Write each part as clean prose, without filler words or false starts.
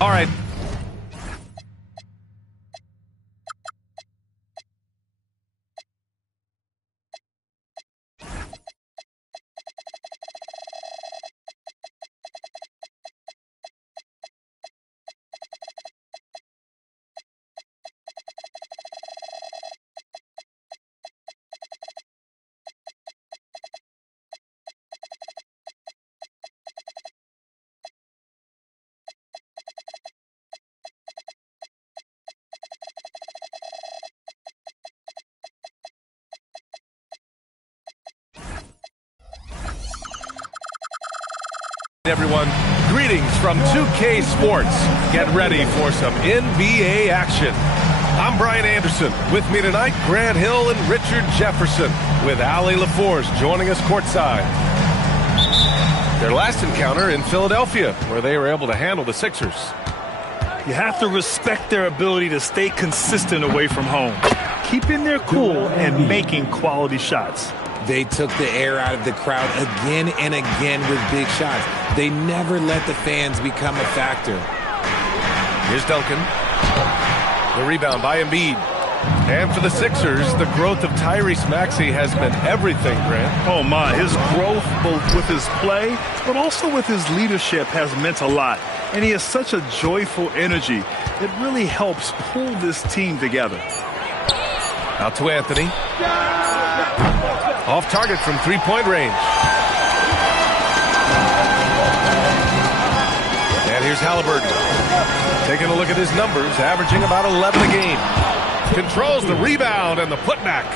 All right. Everyone, greetings from 2K Sports. Get ready for some NBA action. I'm Brian Anderson. With me tonight, Grant Hill and Richard Jefferson, with Allie LaForce joining us courtside. Their last encounter in Philadelphia, where they were able to handle the Sixers. You have to respect their ability to stay consistent away from home, keeping their cool and making quality shots. They took the air out of the crowd again and again with big shots. They never let the fans become a factor. Here's Duncan. The rebound by Embiid. And for the Sixers, the growth of Tyrese Maxey has meant everything, Grant. Oh, my. His growth, both with his play, but also with his leadership, has meant a lot. And he has such a joyful energy. It really helps pull this team together. Out to Anthony. Off target from three-point range. And here's Halliburton. Taking a look at his numbers, averaging about 11 a game. Controls the rebound and the putback.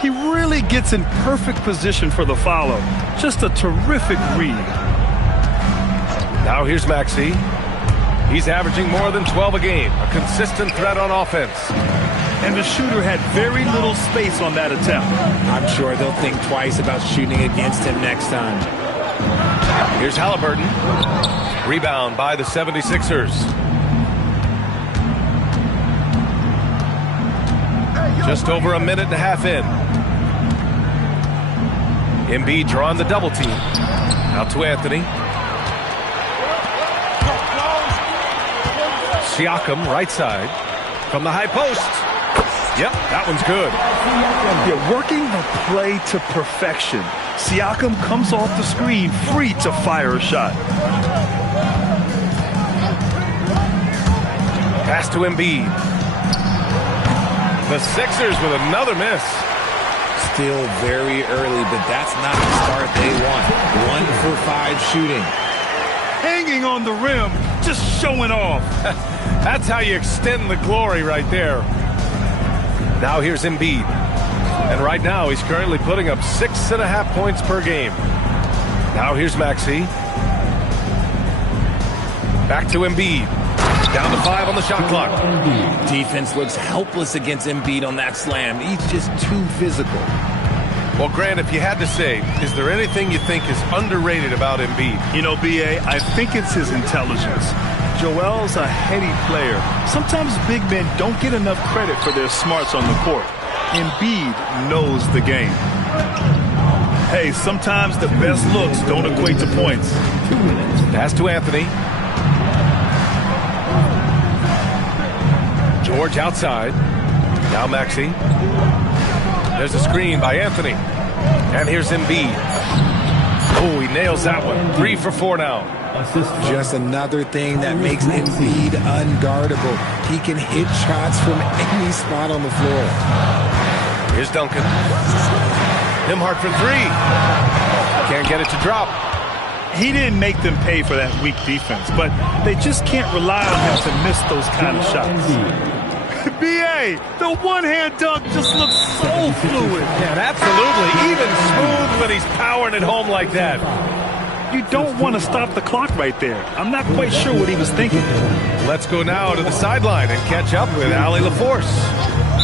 He really gets in perfect position for the follow. Just a terrific read. Now here's Maxey. He's averaging more than 12 a game. A consistent threat on offense. And the shooter had very little space on that attempt. I'm sure they'll think twice about shooting against him next time. Here's Halliburton. Rebound by the 76ers. Just over a minute and a half in. Embiid drawing the double team. Out to Anthony. Siakam, right side. From the high post. Yep, that one's good. Yeah, working the play to perfection. Siakam comes off the screen, free to fire a shot. Pass to Embiid. The Sixers with another miss. Still very early, but that's not the start they want. 1 for 5 shooting. Hanging on the rim, just showing off. That's how you extend the glory right there. Now here's Embiid. And right now he's currently putting up 6.5 points per game. Now here's Maxey. Back to Embiid. Down to 5 on the shot clock. Defense looks helpless against Embiid on that slam. He's just too physical. Well, Grant, if you had to say, is there anything you think is underrated about Embiid? You know, B.A., I think it's his intelligence. Joel's a heady player. Sometimes big men don't get enough credit for their smarts on the court. Embiid knows the game. Hey, sometimes the best looks don't equate to points. 2 minutes. Pass to Anthony. George outside. Now Maxey. There's a screen by Anthony. And here's Embiid. Oh, he nails that one. 3 for 4 now. Just another thing that makes Embiid unguardable. He can hit shots from any spot on the floor. Here's Duncan. Nimhart for 3. Can't get it to drop. He didn't make them pay for that weak defense, but they just can't rely on him to miss those kind of shots. B.A., the one-hand dunk just looks so fluid. Yeah, absolutely. Even smooth when he's powering it home like that. You don't want to stop the clock right there. I'm not quite sure what he was thinking. Let's go now to the sideline and catch up with Allie LaForce.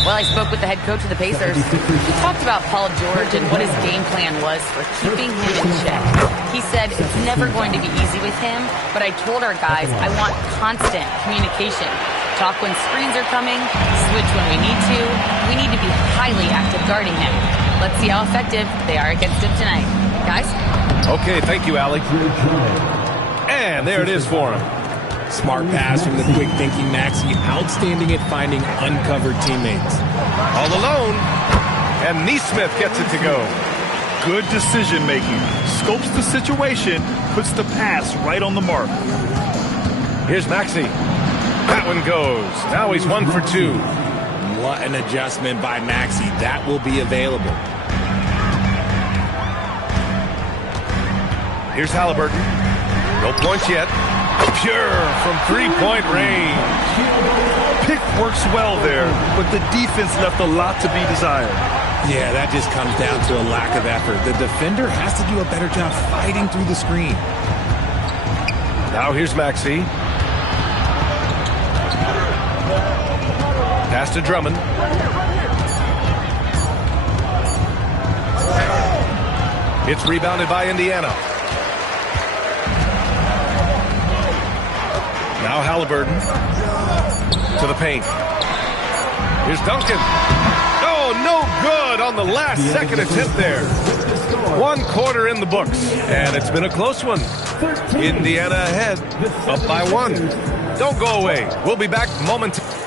Well, I spoke with the head coach of the Pacers. We talked about Paul George and what his game plan was for keeping him in check. He said it's never going to be easy with him, but I told our guys I want constant communication. Talk when screens are coming, switch when we need to. We need to be highly active guarding him. Let's see how effective they are against him tonight. Guys? Okay, thank you, Allie. And there it is for him. Smart pass from the quick-thinking Maxey. Outstanding at finding uncovered teammates. All alone. And Neesmith gets it to go. Good decision-making. Scopes the situation, puts the pass right on the mark. Here's Maxey. That one goes. Now he's 1 for 2. What an adjustment by Maxey. That will be available. Here's Halliburton. No points yet. Pure from three-point range. Pick works well there, but the defense left a lot to be desired. Yeah, that just comes down to a lack of effort. The defender has to do a better job fighting through the screen. Now here's Maxey. Pass to Drummond. It's rebounded by Indiana. Now Halliburton to the paint. Here's Duncan. Oh, no good on the last second attempt there. 1 quarter in the books, and it's been a close one. Indiana ahead, up by 1. Don't go away. We'll be back momentarily.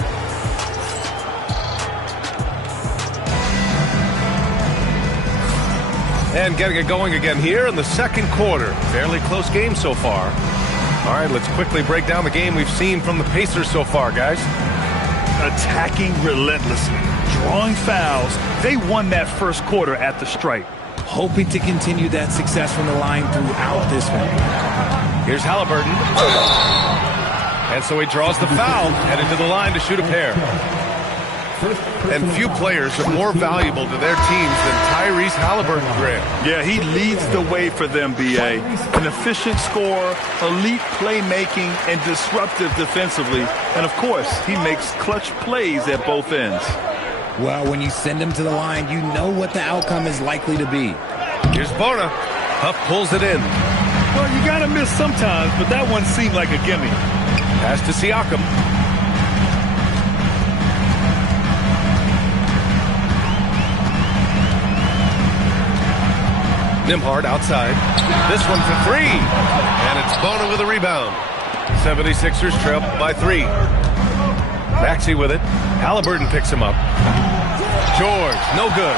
And getting it going again here in the second quarter. Fairly close game so far. All right, let's quickly break down the game we've seen from the Pacers so far, guys. Attacking relentlessly, drawing fouls. They won that first quarter at the stripe. Hoping to continue that success from the line throughout this one. Here's Halliburton. And so he draws the foul, headed to the line to shoot a pair. And few players are more valuable to their teams than Tyrese Halliburton, Grant. Yeah, he leads the way for them, B.A. An efficient scorer, elite playmaking, and disruptive defensively. And, of course, he makes clutch plays at both ends. Well, when you send him to the line, you know what the outcome is likely to be. Here's Bona. Huff pulls it in. Well, you got to miss sometimes, but that one seemed like a gimme. Pass to Siakam. Nembhard outside. This one for 3. And it's Bona with a rebound. 76ers trail by 3. Maxey with it. Halliburton picks him up. George, no good.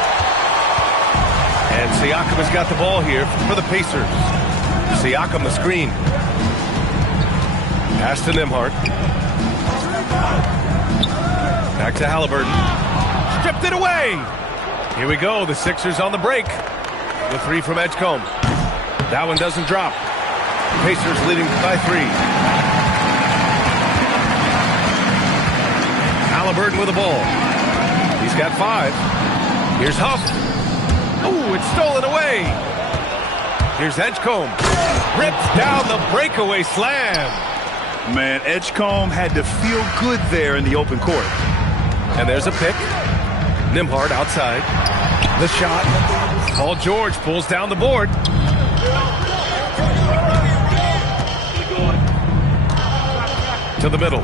And Siakam has got the ball here for the Pacers. Siakam the screen. Pass to Nembhard. Back to Halliburton. Stripped it away. Here we go. The Sixers on the break. The 3 from Edgecombe. That one doesn't drop. Pacers leading by 3. Halliburton with the ball. He's got 5. Here's Huff. Oh, it's stolen away. Here's Edgecombe. Rips down the breakaway slam. Man, Edgecombe had to feel good there in the open court. And there's a pick. Nembhard outside. The shot. Paul George pulls down the board. To the middle.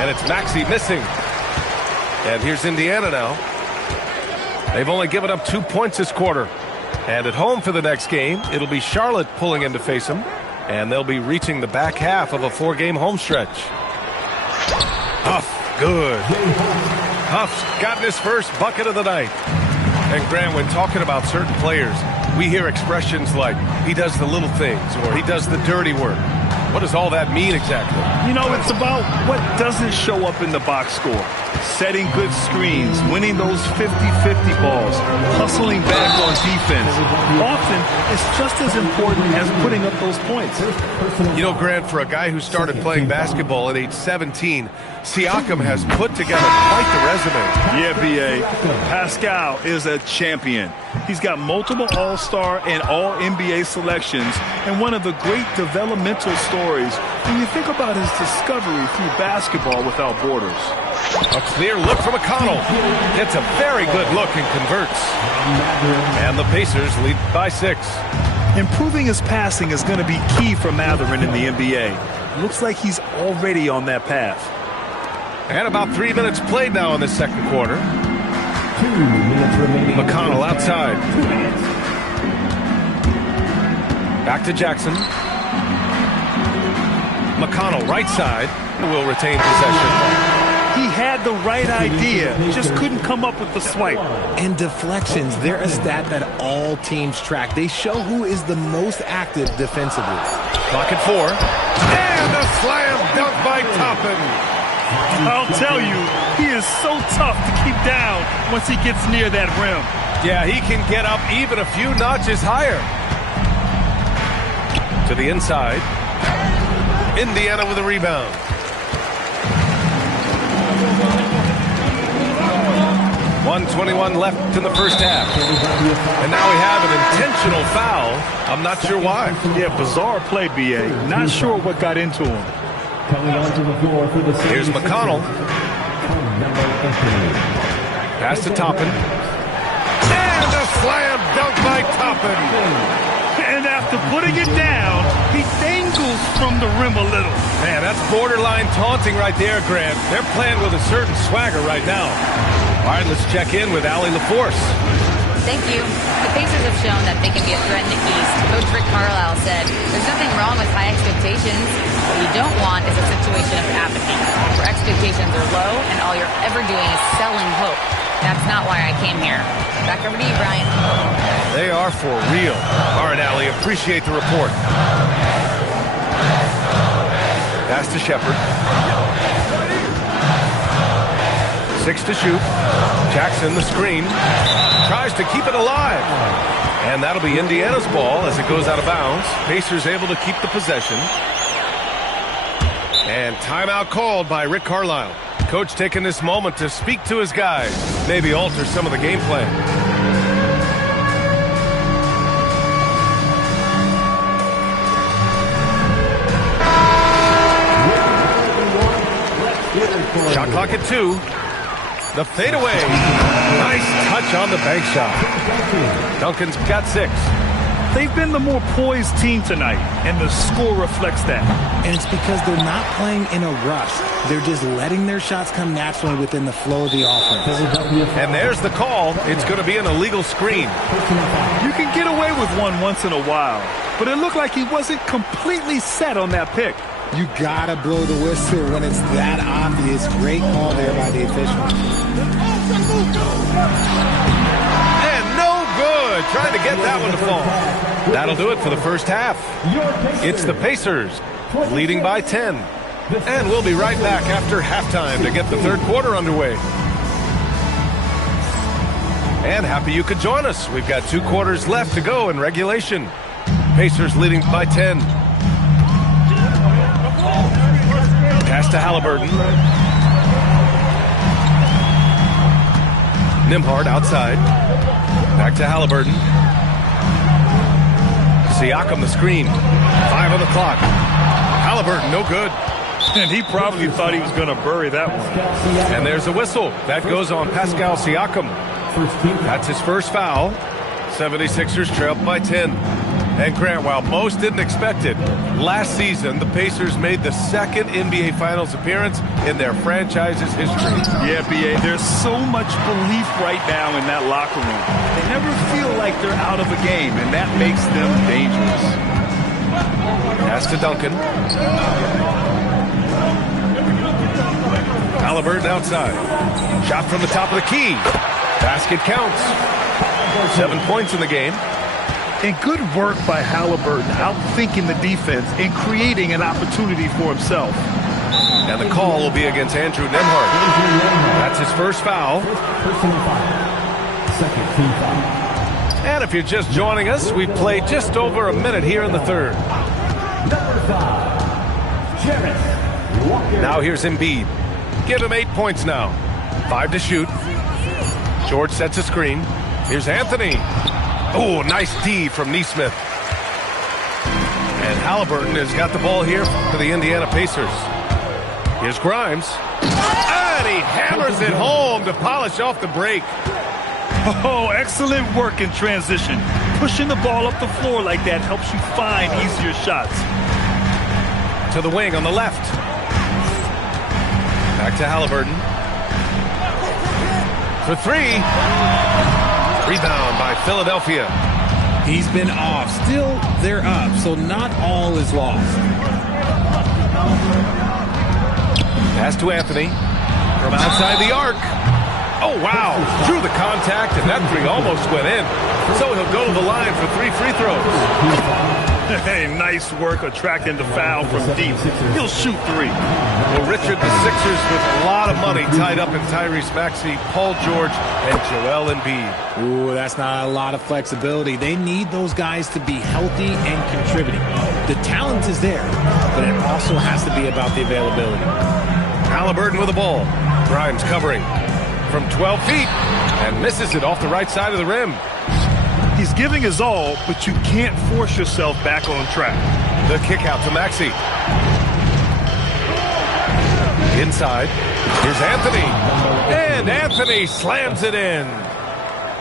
And it's Maxey missing. And here's Indiana now. They've only given up 2 points this quarter. And at home for the next game, it'll be Charlotte pulling in to face them. And they'll be reaching the back half of a 4-game home stretch. Huff, good. Huff's gotten his first bucket of the night. And Grant, when talking about certain players, we hear expressions like, he does the little things, or he does the dirty work. What does all that mean exactly? You know, it's about what doesn't show up in the box score. Setting good screens, winning those 50-50 balls, hustling back on defense. Often, it's just as important as putting up those points. You know, Grant, for a guy who started playing basketball at age 17, Siakam has put together quite the resume. Yeah, B.A. Pascal is a champion. He's got multiple All-Star and All-NBA selections, and one of the great developmental stories when you think about his discovery through basketball without borders. A clear look from McConnell. Gets a very good look and converts. And the Pacers lead by 6. Improving his passing is going to be key for Mathurin in the NBA. Looks like he's already on that path. And about 3 minutes played now in the second quarter. 2 minutes remaining. McConnell outside. Back to Jackson. McConnell, right side, will retain possession. He had the right idea, just couldn't come up with the swipe. And deflections, they're a stat that all teams track. They show who is the most active defensively. Clock at 4. And a slam dunk by Toppin. I'll tell you, he is so tough to keep down once he gets near that rim. Yeah, he can get up even a few notches higher. To the inside. Indiana with a rebound. 1:21 left in the first half. And now we have an intentional foul. I'm not sure why. Yeah, bizarre play, B.A. Not sure what got into him. Here's McConnell. Pass to Toppin. And a slam dunk by Toppin. And after putting it down, he dangles from the rim a little. Man, that's borderline taunting right there, Grant. They're playing with a certain swagger right now. All right, let's check in with Allie LaForce. Thank you. The Pacers have shown that they can be a threat in the East. Coach Rick Carlisle said, there's nothing wrong with high expectations. What you don't want is a situation of apathy, where expectations are low and all you're ever doing is selling hope. That's not why I came here. Back over to you, Brian. They are for real. All right, Allie, appreciate the report. Pass to Shepard. 6 to shoot. Jackson, the screen. Tries to keep it alive. And that'll be Indiana's ball as it goes out of bounds. Pacers able to keep the possession. And timeout called by Rick Carlisle. Coach taking this moment to speak to his guys. Maybe alter some of the game plan. Shot clock at 2. The fadeaway. Nice touch on the bank shot. Duncan's got 6. They've been the more poised team tonight, and the score reflects that. And it's because they're not playing in a rush. They're just letting their shots come naturally within the flow of the offense. And there's the call. It's going to be an illegal screen. You can get away with one once in a while, but it looked like he wasn't completely set on that pick. You gotta blow the whistle when it's that obvious. Great call there by the official. And no good. Trying to get that one to fall. That'll do it for the first half. It's the Pacers leading by 10. And we'll be right back after halftime to get the third quarter underway. And happy you could join us. We've got 2 quarters left to go in regulation. Pacers leading by 10. Pass to Halliburton. Nembhard outside. Back to Halliburton. Siakam the screen. 5 on the clock. Halliburton no good. And he probably thought he was going to bury that one. And there's a whistle. That goes on Pascal Siakam. That's his first foul. 76ers trail by 10. And Grant, while most didn't expect it, last season the Pacers made the second NBA Finals appearance in their franchise's history. Yeah, B.A., there's so much belief right now in that locker room. They never feel like they're out of a game, and that makes them dangerous. Pass to Duncan. Halliburton outside. Shot from the top of the key. Basket counts. 7 points in the game. And good work by Halliburton, outthinking the defense and creating an opportunity for himself. And the call will be against Andrew Nembhard. That's his first foul. And if you're just joining us, we've played just over a minute here in the third. Now here's Embiid. Give him 8 points now. 5 to shoot. George sets a screen. Here's Anthony. Oh, nice D from Nesmith. And Halliburton has got the ball here for the Indiana Pacers. Here's Grimes. And he hammers it home to polish off the break. Oh, excellent work in transition. Pushing the ball up the floor like that helps you find easier shots. To the wing on the left. Back to Halliburton. For 3. Rebound by Philadelphia. He's been off. Still, they're up, so not all is lost. Pass to Anthony from outside the arc. Oh, wow. Through the contact, and that three almost went in. So he'll go to the line for 3 free throws. Hey, nice work attracting the foul from deep. He'll shoot 3. Well, Richard, the Sixers with a lot of money tied up in Tyrese Maxey, Paul George, and Joel Embiid. Ooh, that's not a lot of flexibility. They need those guys to be healthy and contributing. The talent is there, but it also has to be about the availability. Halliburton with the ball. Grimes covering from 12 feet and misses it off the right side of the rim. He's giving his all, but you can't force yourself back on track. The kick out to Maxey. Inside. Here's Anthony. And Anthony slams it in.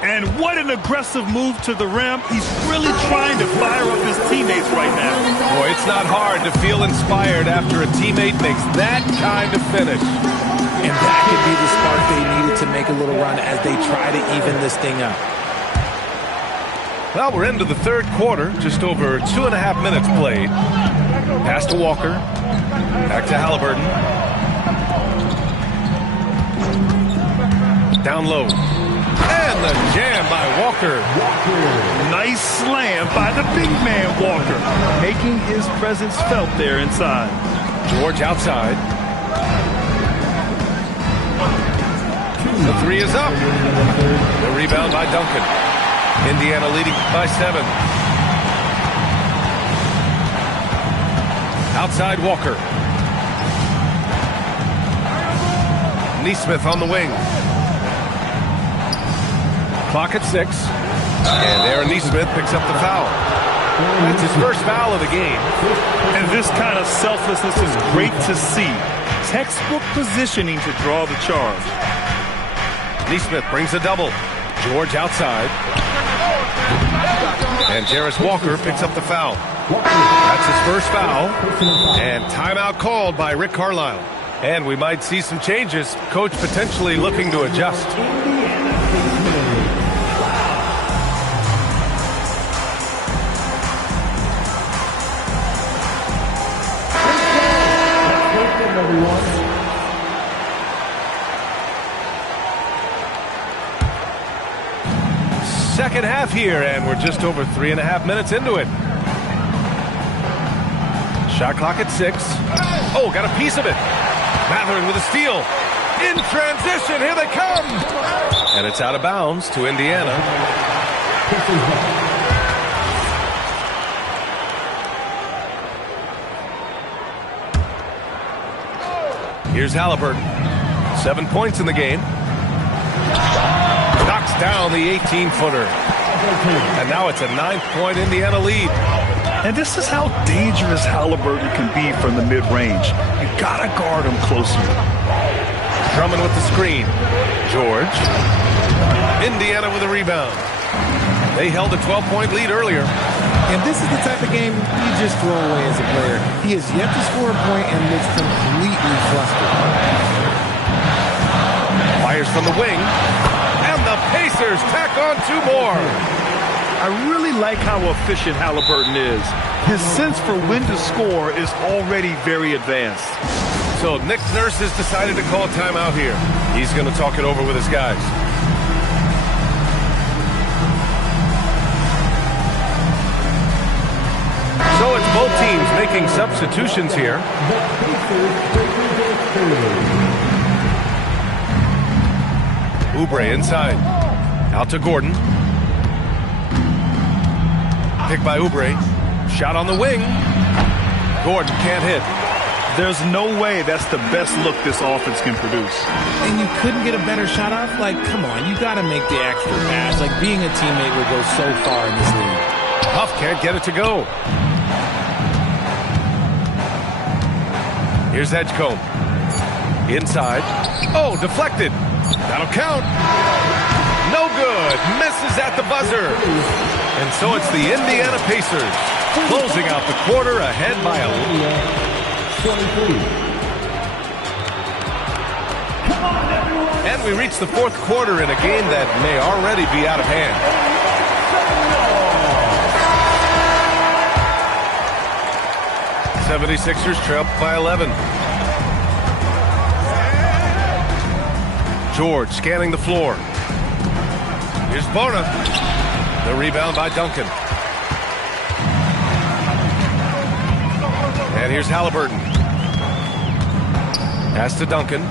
And what an aggressive move to the rim. He's really trying to fire up his teammates right now. Boy, it's not hard to feel inspired after a teammate makes that kind of finish. And that could be the spark they needed to make a little run as they try to even this thing up. Well, we're into the third quarter, just over 2.5 minutes played. Pass to Walker. Back to Halliburton. Down low. And the jam by Walker. Nice slam by the big man Walker, making his presence felt there inside. George outside. The three is up. The rebound by Duncan. Indiana leading by 7. Outside Walker. Nesmith on the wing. Clock at 6. And Aaron Nesmith picks up the foul. That's his first foul of the game. And this kind of selflessness is great to see. Textbook positioning to draw the charge. Nesmith brings a double. George outside. And Jarris Walker picks up the foul. That's his first foul. And timeout called by Rick Carlisle. And we might see some changes. Coach potentially looking to adjust. Second half here, and we're just over 3.5 minutes into it. Shot clock at 6. Oh, got a piece of it. Matherin with a steal. In transition, here they come. And it's out of bounds to Indiana. Here's Halliburton. 7 points in the game. Knocks down the 18-footer. And now it's a 9-point Indiana lead. And this is how dangerous Halliburton can be from the mid-range. You gotta guard him closely. Drummond with the screen. George. Indiana with a rebound. They held a 12-point lead earlier. And this is the type of game you just throw away as a player. He has yet to score a point and looks completely flustered. Fires from the wing. And the Pacers tack on 2 more. I really like how efficient Halliburton is. His sense for when to score is already very advanced. So Nick Nurse has decided to call a timeout here. He's going to talk it over with his guys. So it's both teams making substitutions here. Oubre inside. Out to Gordon. Pick by Oubre. Shot on the wing. Gordon can't hit. There's no way that's the best look this offense can produce. And you couldn't get a better shot off? Like, come on, you got to make the extra pass. Like, being a teammate will go so far in this league. Huff can't get it to go. Here's Edgecombe. Inside. Oh, deflected. That'll count. No good. Misses at the buzzer. And so it's the Indiana Pacers closing out the quarter ahead by a lead. And we reach the fourth quarter in a game that may already be out of hand. So 76ers trail by 11. George scanning the floor. Here's Bona. The rebound by Duncan. And here's Halliburton. Pass to Duncan.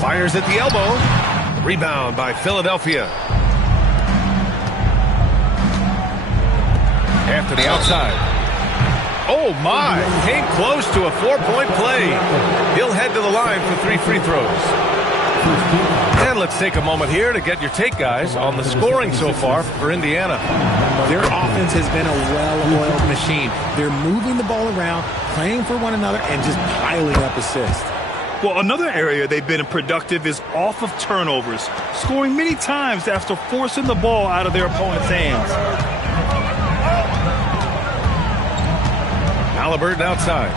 Fires at the elbow. Rebound by Philadelphia. Anthony outside. Oh my! Came close to a 4-point play. He'll head to the line for 3 free throws. And let's take a moment here to get your take, guys, on the scoring so far for Indiana. Their offense has been a well-oiled machine. They're moving the ball around, playing for one another, and just piling up assists. Well, another area they've been productive is off of turnovers, scoring many times after forcing the ball out of their opponent's hands. Halliburton outside.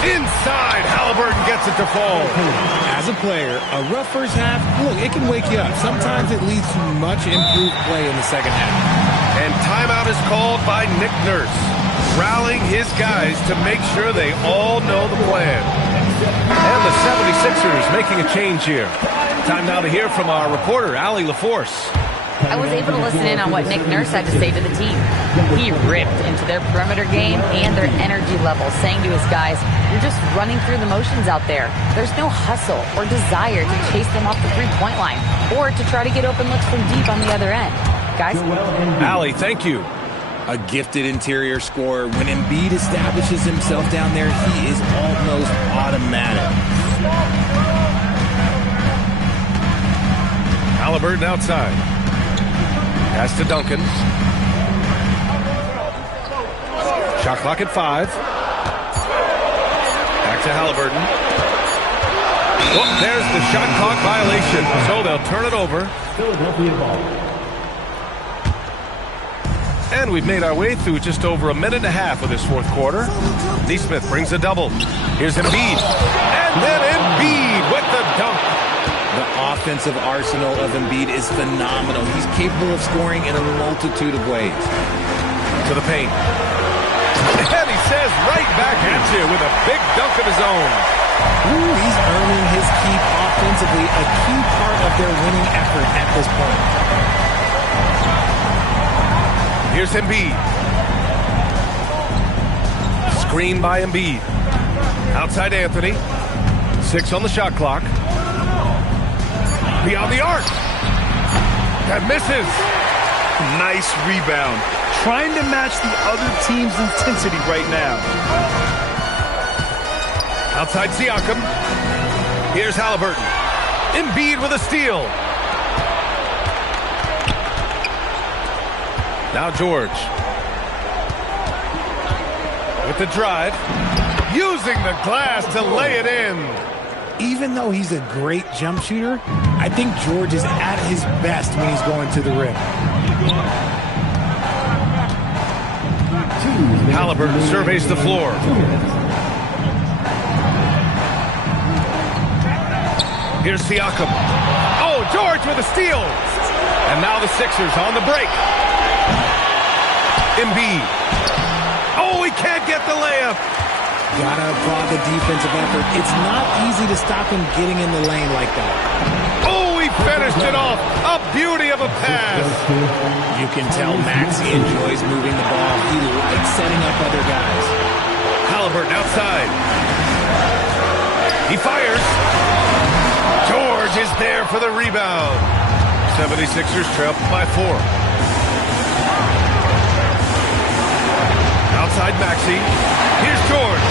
Inside, Halliburton gets it to fall. As a player, a rough first half, look, it can wake you up. Sometimes it leads to much improved play in the second half. And timeout is called by Nick Nurse, rallying his guys to make sure they all know the plan. And the 76ers making a change here. Time now to hear from our reporter, Allie LaForce. I was able to listen in on what Nick Nurse had to say to the team. He ripped into their perimeter game and their energy level, saying to his guys, you're just running through the motions out there. There's no hustle or desire to chase them off the three-point line or to try to get open looks from deep on the other end. Guys? Allie, thank you. A gifted interior scorer. When Embiid establishes himself down there, he is almost automatic. Halliburton outside. Pass to Duncan. Shot clock at 5. Back to Halliburton. Oh, there's the shot clock violation. So they'll turn it over. Philadelphia ball. And we've made our way through just over a minute and a half of this fourth quarter. Neesmith brings a double. Here's Embiid. And then Embiid with the dunk. The offensive arsenal of Embiid is phenomenal. He's capable of scoring in a multitude of ways. To the paint. And he says right back at you with a big dunk of his own. Ooh, he's earning his keep offensively, a key part of their winning effort at this point. Here's Embiid. Screen by Embiid. Outside Anthony. 6 on the shot clock. Beyond the arc. That misses. Nice rebound. Trying to match the other team's intensity right now. Outside Siakam. Here's Halliburton. Embiid with a steal. Now George. With the drive. Using the glass to lay it in. Even though he's a great jump shooter, I think George is at his best when he's going to the rim. Halliburton surveys the floor. Here's Siakam. Oh, George with a steal. And now the Sixers on the break. Embiid. Oh, he can't get the layup. Gotta applaud the defensive effort. It's not easy to stop him getting in the lane like that. Oh, he finished it off. A beauty of a pass. You can tell Maxey enjoys moving the ball. He likes setting up other guys. Halliburton outside. He fires. George is there for the rebound. 76ers trail by 4. Outside Maxey. Here's George.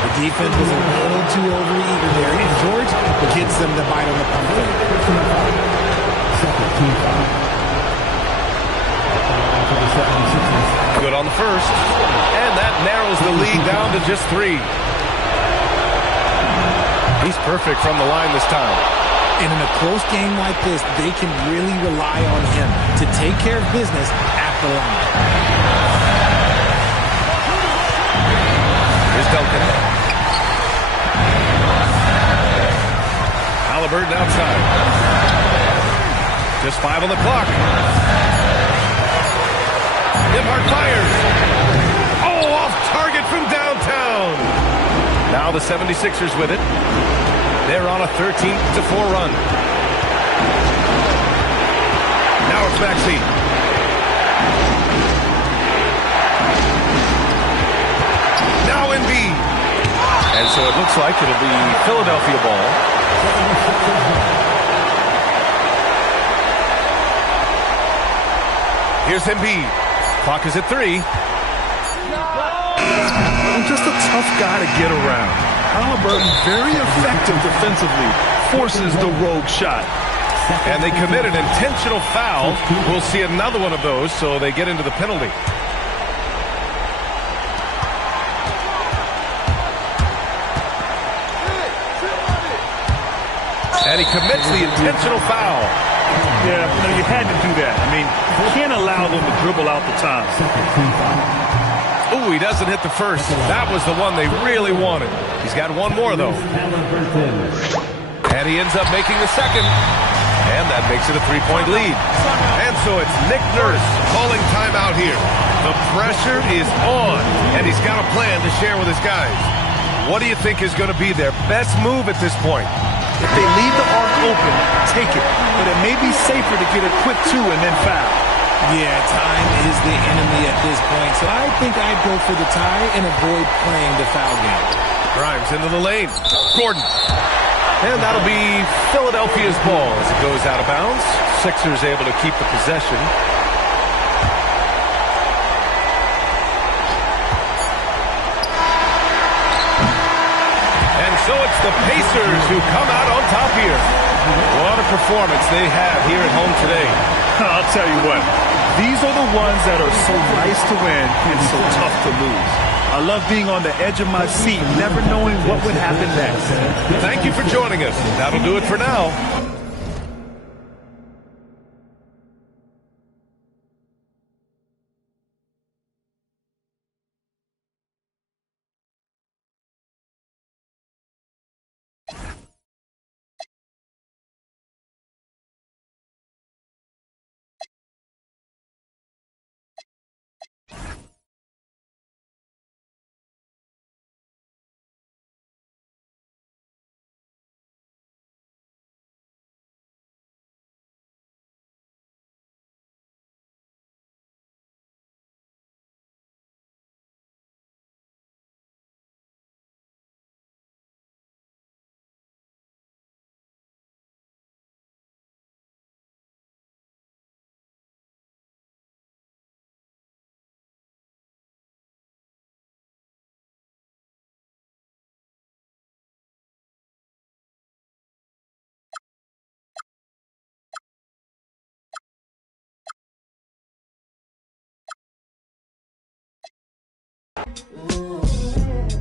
The defense was a little too overeager there, and George gets them to bite on the pump fake. Good on the first. And that narrows the lead down to just 3. He's perfect from the line this time. And in a close game like this, they can really rely on him to take care of business at the line. Here's Duncan. Halliburton outside. Just 5 on the clock. Nimhart fires. Oh, off target from downtown. Now the 76ers with it. They're on a 13-4 run. Now it's Maxey. Now Embiid. And so it looks like it'll be Philadelphia ball. Here's Embiid. Clock is at 3. Just a tough guy to get around. Halliburton, very effective defensively, forces the rogue shot. And they commit an intentional foul. We'll see another one of those, so they get into the penalty. And he commits the intentional foul. Yeah, you had to do that. I mean, you can't allow them to dribble out the time. Ooh, he doesn't hit the first. That was the one they really wanted. He's got one more, though. And he ends up making the second. And that makes it a 3-point lead. And so it's Nick Nurse calling timeout here. The pressure is on, and he's got a plan to share with his guys. What do you think is going to be their best move at this point? If they leave the arc open, take it. But it may be safer to get a quick 2 and then foul. Yeah, time is the enemy at this point, so I think I'd go for the tie and avoid playing the foul game. Grimes into the lane. Gordon. And that'll be Philadelphia's ball as it goes out of bounds. Sixers able to keep the possession. And so it's the Pacers who come out on top here. What a performance they have here at home today. I'll tell you what, these are the ones that are so nice to win and so tough to lose. I love being on the edge of my seat, never knowing what would happen next. Thank you for joining us. That'll do it for now.